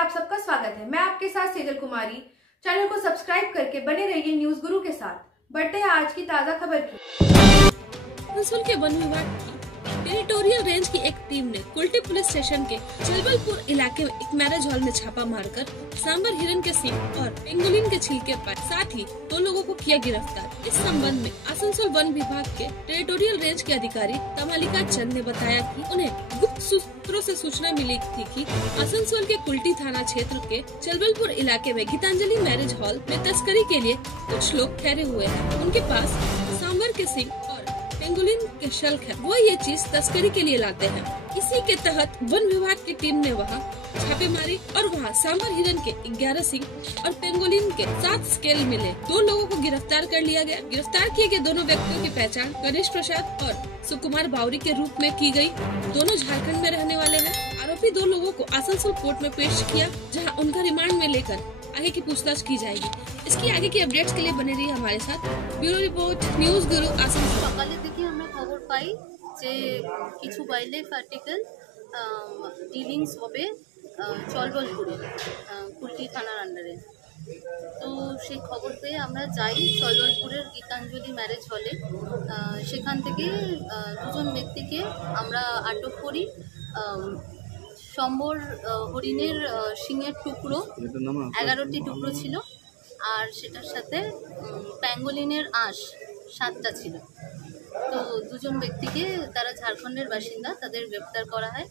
आप सबका स्वागत है। मैं आपके साथ सेजल कुमारी। चैनल को सब्सक्राइब करके बने रहिए न्यूज गुरु के साथ। बढ़ते हैं आज की ताजा खबर की। आसनसोल के वन विभाग की टेरिटोरियल रेंज की एक टीम ने कुल्टी पुलिस स्टेशन के जलबलपुर इलाके में एक मैरिज हॉल में छापा मारकर सांबर हिरन के सींग और पेंगोलिन के छिलके पाए, साथ ही 2 लोगों को किया गिरफ्तार। इस संबंध में आसनसोल वन विभाग के टेरिटोरियल रेंज के अधिकारी तमालिका चंद ने बताया कि उन्हें गुप्त सूत्रों से सूचना मिली थी कि आसनसोल के कुल्टी थाना क्षेत्र के जलबलपुर इलाके में गीतांजलि मैरिज हॉल में तस्करी के लिए कुछ लोग ठहरे हुए हैं। उनके पास सांबर के सींग और पेंगोलिन के शल्क है, वो ये चीज तस्करी के लिए लाते हैं। इसी के तहत वन विभाग की टीम ने वहां छापेमारी और वहां सांबर हिरन के 11 सींग और पेंगोलिन के 7 स्केल मिले। 2 लोगों को गिरफ्तार कर लिया गया। गिरफ्तार किए गए दोनों व्यक्तियों की पहचान गणेश प्रसाद और सुकुमार बावरी के रूप में की गई। दोनों झारखंड में रहने वाले हैं। आरोपी 2 लोगों को आसनसोल कोर्ट में पेश किया, जहाँ उनका रिमांड में लेकर आगे की पूछताछ की जाएगी। इसकी आगे की अपडेट्स के लिए बने रहिए हमारे साथ। ब्यूरो रिपोर्ट न्यूज गुरु आसनसोल। সকালে থেকে আমরা খবর পাই যে কিছু ওয়াইল্ডলাইফ আর্টিকেল ডিলিংস হবে চলবলপুরে, কুলটি থানার আন্ডারে। তো সেই খবর পেয়ে আমরা যাই চলবলপুরের গীতাঞ্জলি ম্যারেজ হলে। সেখান থেকে 2 জন ব্যক্তিকে আমরা আটক করি। সম্বর হরিণের শিঙের টুকরো 11টি টুকরো ছিল, আর সেটার সাথে প্যাঙ্গোলিনের আঁশ 7টা ছিল। তো 2 জন ব্যক্তিকে, তারা ঝাড়খণ্ডের বাসিন্দা, তাদের গ্রেপ্তার করা হয়।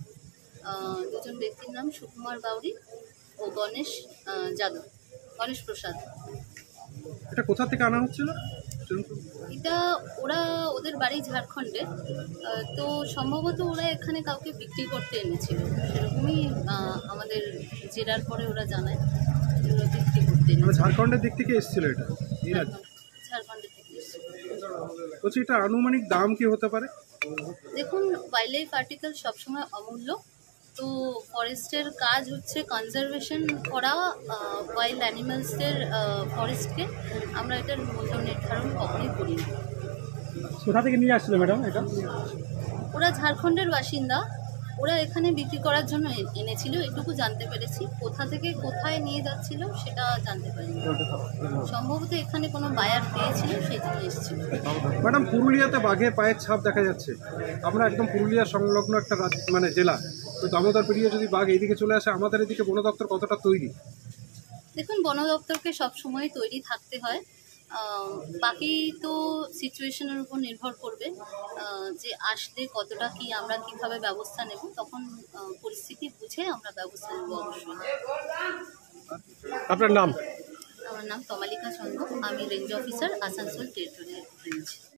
2 জন ব্যক্তির নাম সুকুমার বাউরি ও গণেশ প্রসাদ। এটা কোথা থেকে আনা হচ্ছিল? এটা ওদের বাড়ি ঝাড়খণ্ডে। তো সম্ভবত ওরা এখানে কাউকে বিক্রি করতে এনেছিল, সেরকমই আমাদের জেরার পরে ওরা জানায় ওরা বিক্রি করতে এনেছিল। ঝাড়খণ্ডের দিক থেকে এসেছিল এটা? ঝাড়খণ্ডের থেকে এসেছিল। বলছি, এটা আনুমানিক দাম কি হতে পারে? দেখুন, ওয়াইল্ডলাইফ আর্টিকেল সবসময় অমূল্য। তো ফরেস্টের কাজ হচ্ছে কনজারভেশন করা ওয়াইল্ড অ্যানিমালসদের, ফরেস্টকে। আমরা এটার মূল্য নির্ধারণ কখনোই করি না। কোথা থেকে নিয়ে আসছিল ম্যাডাম এটা? ওরা ঝাড়খণ্ডের বাসিন্দা, ওরা এখানে বিক্রি করার জন্য এনেছিল, এটুকু জানতে পেরেছি। কোথা থেকে কোথায় নিয়ে যাচ্ছিল সেটা জানতে পারিনি। সম্ভবত এখানে কোনো বায়ার পেয়েছিল, সেই জন্য এসেছিল। ম্যাডাম, পুরুলিয়াতে বাঘের পায়ের ছাপ দেখা যাচ্ছে। আমরা একদম পুরুলিয়া সংলগ্ন একটা জেলা, তো দামোদর পেরিয়ে যদি বাঘ এইদিকে চলে আসে, আমাদের এদিকে বন দপ্তর কতটা তৈরি? দেখুন, বন দপ্তরকে সবসময় তৈরি থাকতে হয়। বাকি তো সিচুয়েশনের উপর নির্ভর করবে যে আসলে কতটা কি আমরা কিভাবে ব্যবস্থা নেব, তখন পরিস্থিতি বুঝে আমরা ব্যবস্থা নেব অবশ্যই। আপনার নাম? আমার নাম তমালিকা চন্দ, আমি range officer, Asansol territorial range.